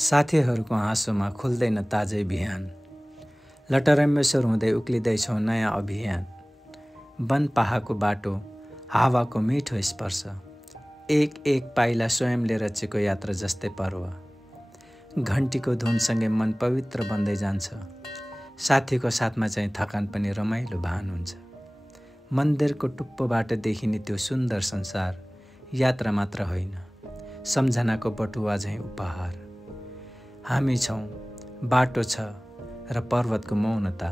साथीहरूको हाँसोमा खुल्दैन ताजै बिहान। लटरम्बेश्वर हुँदै उक्लिँदैछौँ नयाँ अभियान। वन पाहाको बाटो, हावाको मिठो स्पर्श, एक एक पाइला स्वयंले रचेको यात्रा जस्तै पर्व। घन्टीको धुनसँगै मन पवित्र बन्दै जान्छ। साथीको साथमा चाहिँ थकान पनि रमाइलो भान हुन्छ। मन्दिरको टुप्पोबाट देखिने त्यो सुन्दर संसार यात्रा मात्र होइन, सम्झनाको बटुवा झैँ उपहार। हामी छौँ, बाटो छ र पर्वतको मौनता।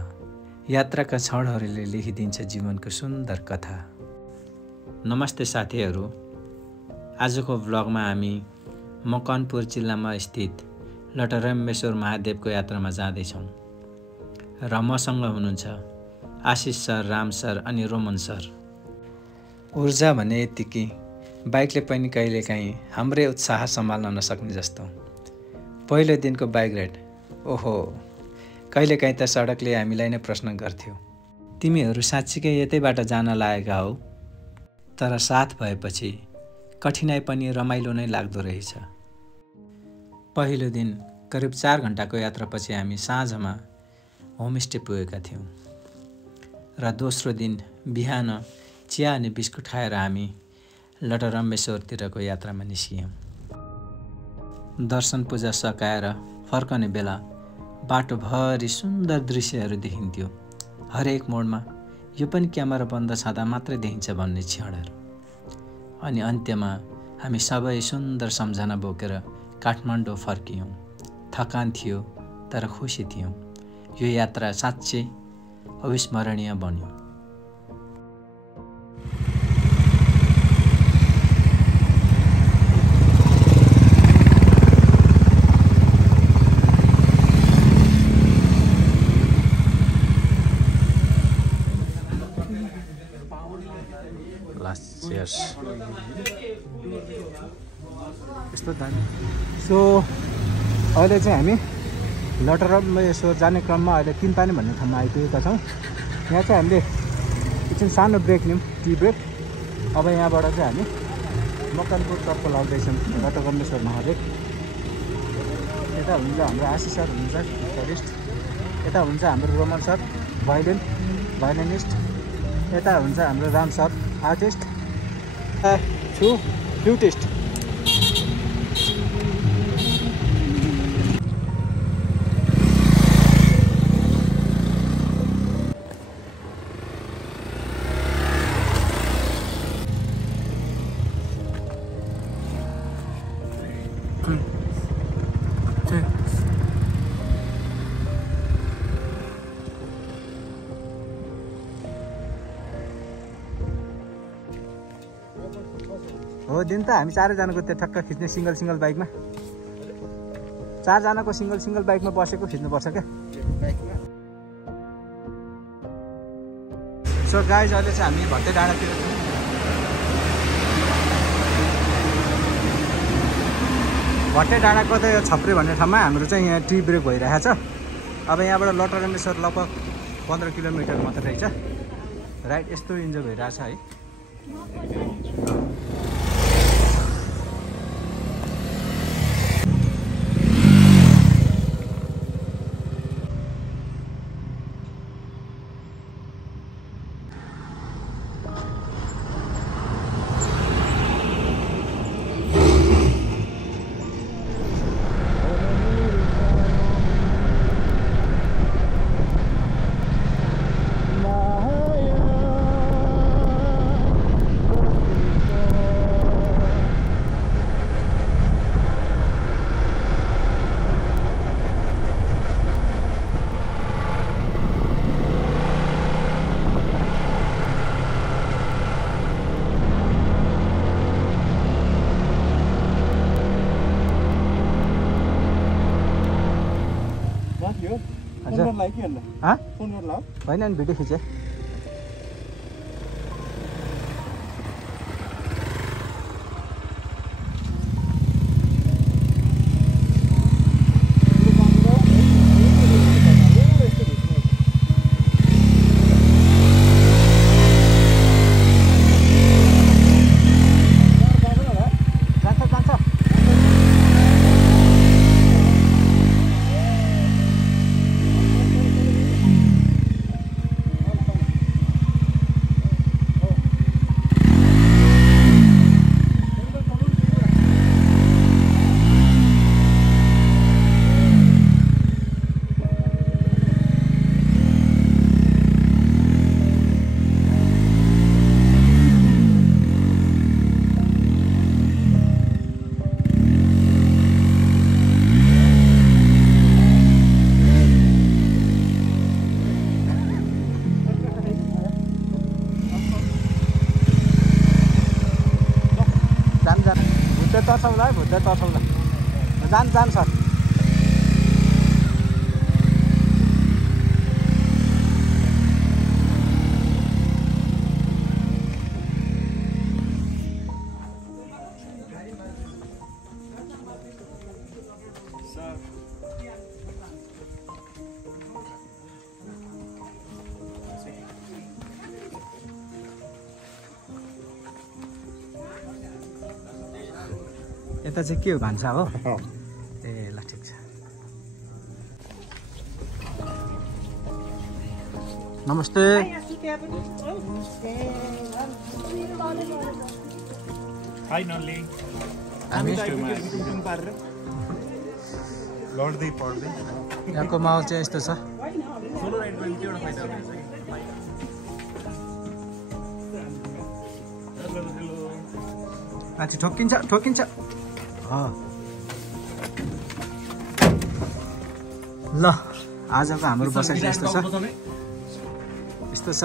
यात्राका क्षणहरूले लेखिदिन्छ जीवनको सुन्दर कथा। नमस्ते साथीहरू, आजको भ्लगमा हामी मकवानपुर जिल्लामा स्थित लटरम्बेश्वर महादेवको यात्रामा जाँदैछौँ र मसँग हुनुहुन्छ आशिष सर, राम सर अनि रोमन सर। ऊर्जा भने यतिकै, बाइकले पनि कहिलेकाहीँ हाम्रै उत्साह सम्हाल्न नसक्ने जस्तो। पहिलो दिनको बाइक राइड, ओहो, कहिलेकाहीँ त सडकले हामीलाई नै प्रश्न गर्थ्यो, तिमीहरू साँच्चीकै यतैबाट जान लागेका हौ? तर साथ भएपछि कठिनाइ पनि रमाइलो नै लाग्दो रहेछ। पहिलो दिन करिब 4 घन्टाको यात्रापछि हामी साँझमा होमस्टे पुगेका थियौँ र दोस्रो दिन बिहान चिया अनि बिस्कुट खाएर हामी लटरम्बेश्वरतिरको यात्रामा निस्कियौँ। दर्शन पूजा सकाएर फर्कने बेला बाटोभरि सुन्दर दृश्यहरू देखिन्थ्यो। हरेक मोडमा यो पनि क्यामेरा बन्द छँदा मात्रै देखिन्छ भन्ने क्षणहरू। अनि अन्त्यमा हामी सबै सुन्दर सम्झना बोकेर काठमाडौँ फर्कियौँ। थकान थियो तर खुसी थियौँ। यो यात्रा साँच्चै अविस्मरणीय बन्यो। यस्तो दामी। सो अहिले चाहिँ हामी लटरम्बेश्वर जाने क्रममा अहिले तिनपानी भन्ने ठाउँमा आइपुगेका छौँ। यहाँ चाहिँ हामीले एकछिन सानो ब्रेक लियौँ, टी ब्रेक। अब यहाँबाट चाहिँ हामी मकवानपुरतर्फ लाग्दैछौँ, लटरम्बेश्वर महादेव। यता हुन्छ हाम्रो आशिष सर हुनुहुन्छ गिटारिस्ट, यता हुन्छ हाम्रो रोमन सर भायोलिनिस्ट, यता हुन्छ हाम्रो राम सर आर्टिस्ट, फ्लुटिस्ट। हो दिन त हामी 4जनाको त्यो ठक्क खिच्ने सिङ्गल बाइकमा, 4जनाको सिङ्गल बाइकमा बसेको खिच्नुपर्छ क्या। सो गाइज, अहिले चाहिँ हामी भट्टे डाँडातिर छौँ। भट्टे डाँडाको त यो छप्रे भन्ने ठाउँमा हाम्रो चाहिँ यहाँ टी ब्रेक भइरहेको छ। अब यहाँबाट लटरम्बेश्वर लगभग 15 किलोमिटर मात्रै रहेछ। राइड यस्तो इन्जोय भइरहेछ है। होइन नि भिडियो खिचेँ। हुँदै तर्साउँदा जान सर यता चाहिँ के हो भान्सा हो ए ल ठिक छ नमस्ते हाई नल्ली हामी लड्दै पढ्दै यहाँको माहौल चाहिँ यस्तो छ सोलो राइड गर्ने के एउटा फाइदा हुँदैछ माथि ठोकिन्छ ल आजको हाम्रो बसाइ चाहिँ यस्तो छ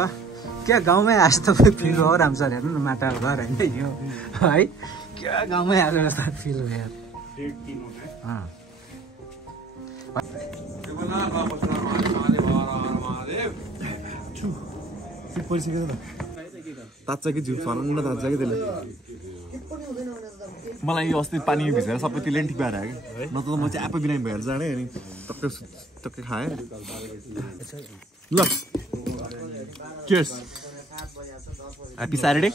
क्या गाउँमै आएछ तपाईँ फिल हो राम सर हेर्नु न माटा घर होइन यो है क्या गाउँमै आएको जस्तो फिल हो यार तात्छ कि झिउ फर्न तात्छ कि त्यसले मलाई यो अस्ति पानी भिजेर सबै त्यसले ठिक भएर आयो कि नत्र त म चाहिँ आफै बिरामी भएर जाने अनि टक्कै खाएँ ल चेयर्स ह्याप्पी स्याटरडे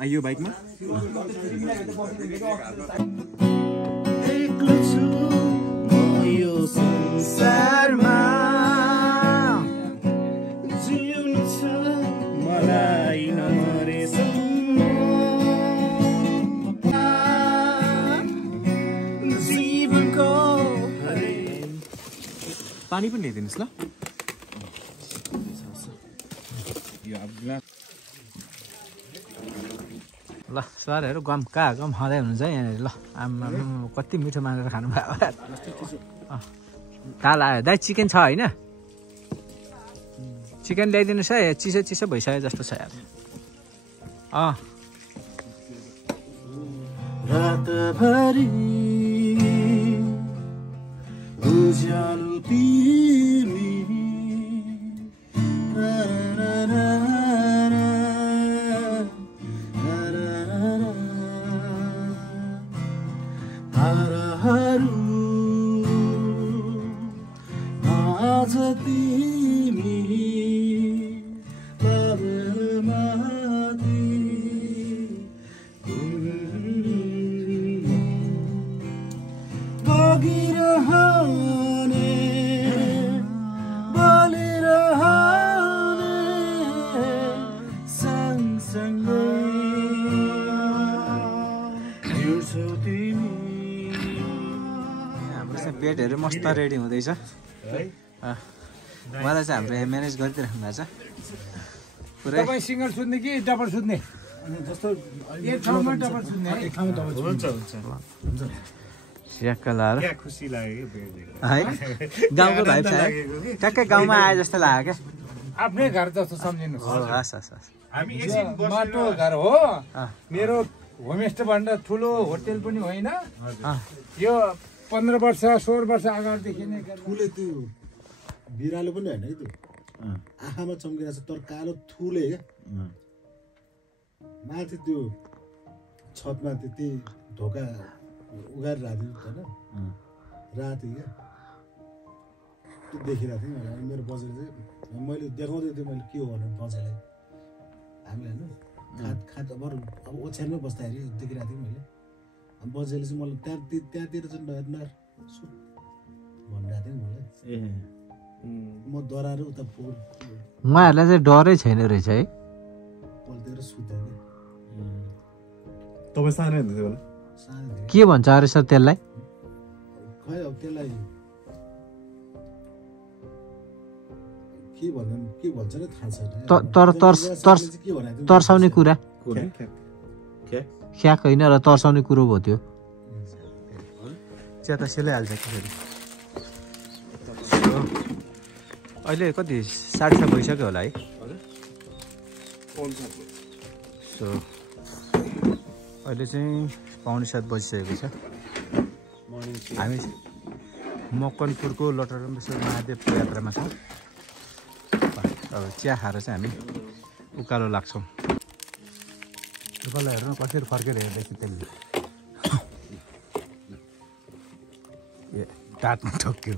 आइयो बाइकमा संसारमा जिउनु छ मलाई नमरेसम्म जीवनको पानी पनि ल्याइदिनुहोस् ल ल सरहरू गम कहाँ खाँदै हुनुहुन्छ यहाँनिर ल आमा कति मिठो मानेर खानुभयो काल आयो दाइ चिकन छ होइन चिकन ल्याइदिनुहोस् है चिसो भइसक्यो जस्तो छ यार रातभरि उज्यालो तिमी ताराहरू आज तिमी तबमाथि बगिरहने बलिरहने सँगसँगै हिँड्छौ तिमी हाम्रो चाहिँ बेडहरू मस्त रेडी हुँदैछ मलाई चाहिँ हाम्रो म्यानेज गरिदिइराख्नु भएको छ पुरै तपाईँ सिङ्गल सुत्ने कि डबल सुत्ने जस्तो एक ठाउँमा डबल सुत्ने एक ठाउँमा डबल हुन्छ स्याक्क लाएर क्या खुसी लाग्यो कि है गाउँको भाइ छ ट्याक्कै गाउँमा आए जस्तो लाग्यो क्या आफ्नै घर जस्तो सम्झिनुहोस् हस् हामी यो एकछिन माटो घर हो मेरो होमस्टे भन्दा ठुलो होटेल पनि होइन यो 15 वर्ष 16 वर्ष अगाडिदेखि नै ठुले त्यो बिरालो पनि होइन कि त्यो आँखामा चम्किरहेको छ तर कालो थुले क्या माथि त्यो छतमा त्यति ढोका उगाएर राखिदिनु होइन राति क्या त्यो देखिरहेको थिएँ अनि मेरो बजेले चाहिँ मैले देखाउँदै थिएँ मैले के हो भनेर बजेलाई हामीले होइन खात बरु अब ओछ्यानमै बस्दाखेरि देखिरहेको थिएँ मैले अनि बजेले चाहिँ मलाई त्यहाँतिर चाहिँ नहेर्नु भनिरहेको थिएँ मलाई म डराएर उता उहाँहरूलाई चाहिँ डरै छैन रहेछ है पल्टेर सुत्यो कि तपाईँ सानो हुन्थ्यो होला सानो के भन्छ अरे सर त्यसलाई खै अब त्यसलाई के भन्छ नि थाहा छैन तर्साउने कुरा ख्याक होइन र तर्साउने कुरो भयो त्यो चिया त सेलाइहाल्छ कि फेरि अहिले कति 7:30 भइसक्यो होला है सो अहिले चाहिँ 6:45 बजिसकेको छ। हामी मकनपुरको लटरम्बेश्वर महादेव यात्रामा छौँ। अब चिया खाएर चाहिँ हामी उकालो लाग्छौँ। उकालो हेर्नु कसरी फर्केर हेर्दैछ त्यसले। ए टाटमा ठोक्यो।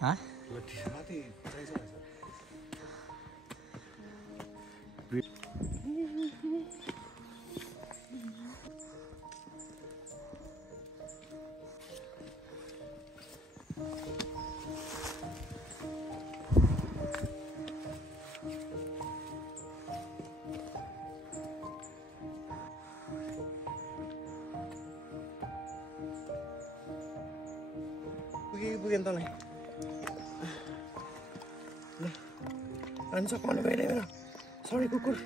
हाँ? पुगेन तँलाई अनि सकाउनु गएन मेरो सरी कुकुर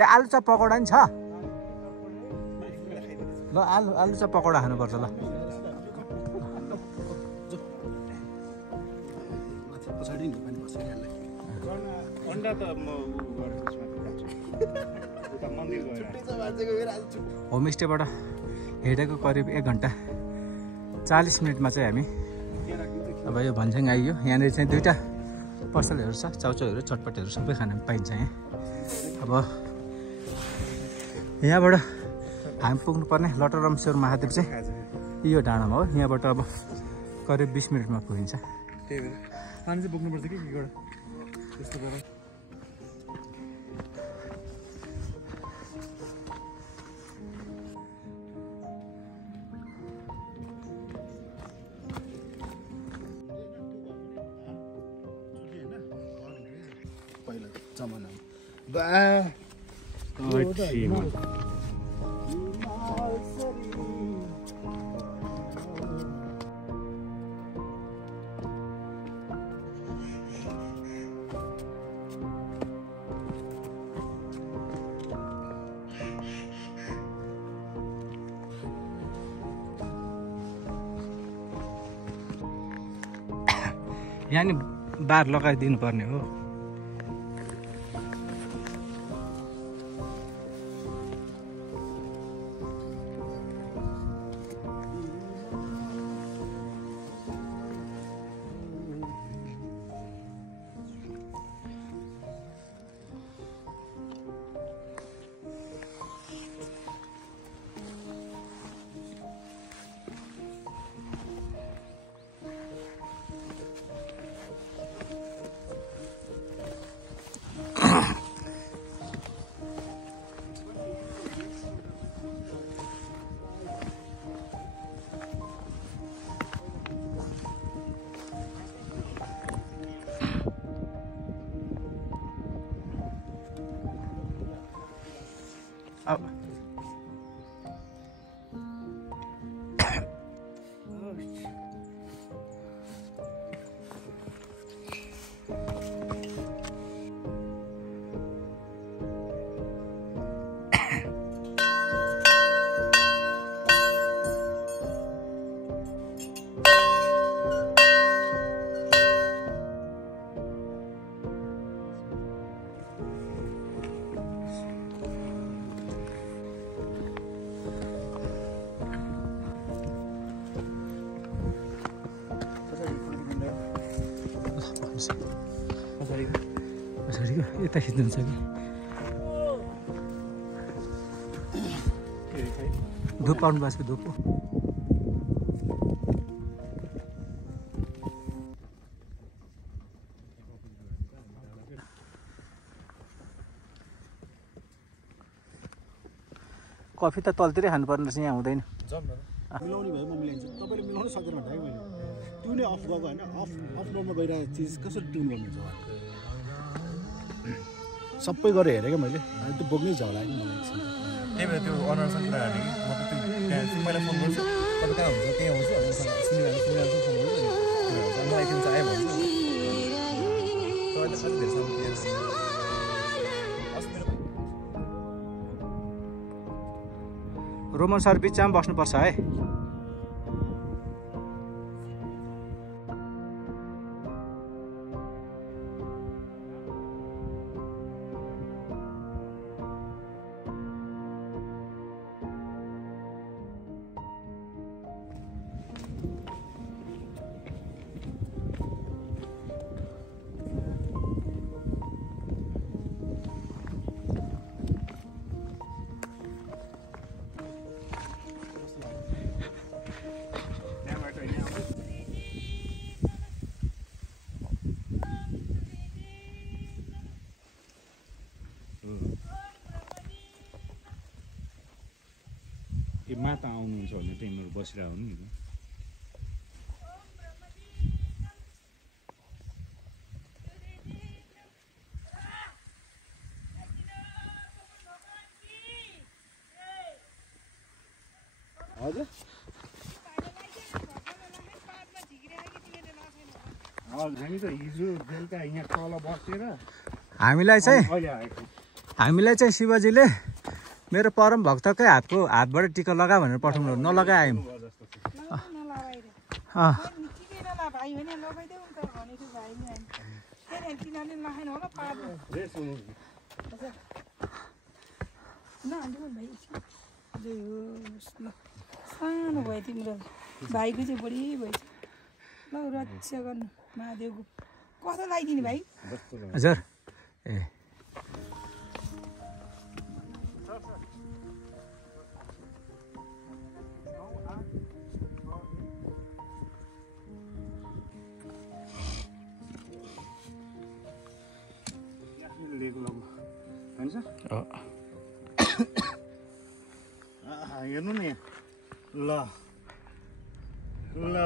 ए आलु चप पकौडा नि छ ल आलु चप पकौडा खानुपर्छ ल पछाडि नि पनि बसिहाल्ला अन्डा त म होमस्टेबाट हिँडेको करिब 1 घन्टा 40 मिनटमा चाहिँ हामी अब यो भन्स्याङ आइयो। यहाँनिर चाहिँ 2टा पसलहरू छ, चाउचाउहरू चटपटेहरू सबै खान पाइन्छ यहाँ। अब यहाँबाट हामी पुग्नुपर्ने लटरम्बेश्वर महादेव चाहिँ यो डाँडामा हो। यहाँबाट अब करिब 20 मिनटमा पुगिन्छ। त्यही भएर पानी चाहिँ बोक्नुपर्छ कि एउटा त्यस्तो बेला यहाँ नि बार लगाइदिनु पर्ने हो। पछाडिको यता खिच्नुहुन्छ कि धुप पाउनु भएको धुप कफी त तलतिरै खानुपर्ने रहेछ यहाँ हुँदैन मिलाउने भए म मिलाइदिन्छु तपाईँले मिलाउन सक्दैन भने मैले ट्युनै अफ गएको होइन अफ नम्बर गइरहेको चिज कसरी ट्युन गर्नुहुन्छ सबै गरेर हेरेँ क्या मैले अनि त्यो बोक्नै झगडा कि मलाई एकछिन त्यही भएर त्यो अनरसँग कुरा हालेँ कि म त त्यो त्यहाँ पहिला फोन गर्छु तपाईँ कहाँ हुन्छ त्यहाँ आउँछु अब सुनिरहेको फोन गर्छु मलाई एकछिन चाहिँ आयो भन्छु तपाईँले अलिक धेरैसम्म रोमन सर बिचमा बस्नुपर्छ है ए माता आउनुहुन्छ भने तिमीहरू बसिरह हुनु नि हजुर हामी त हिजो बेलुका यहाँ तल बसेर हामीलाई अहिले आएको चाहिँ शिवजीले मेरो परम भक्तकै हातबाट टिका लगा भनेर पठाउनु नलगाए आयौँ सानो भयो तिम्रो भाइको चाहिँ बढी भएछ ल रक्षा गर्नु महादेवको कस्तो लगाइदिने भाइ हजुर ए हेर्नु नि ल ल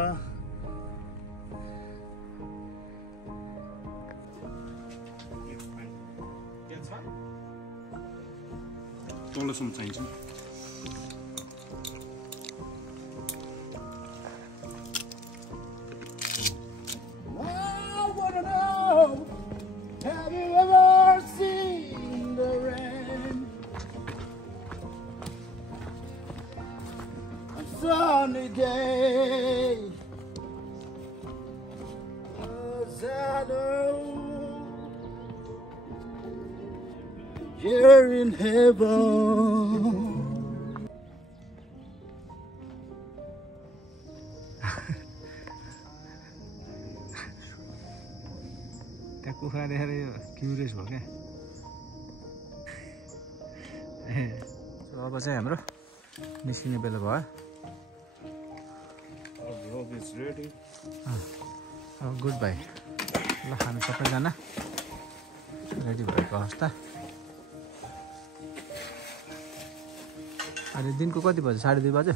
तलसम्म चाहिन्छ sunny day you're in heaven त्यहाँ कुखुरा देखेर यो क्युरियस भयो क्या ए अब चाहिँ हाम्रो निस्किने बेला भयो गुड बाई ल हामी सबैजना रेडी भएको अवस्था अहिले दिनको कति बज्यो 2:30 बज्यो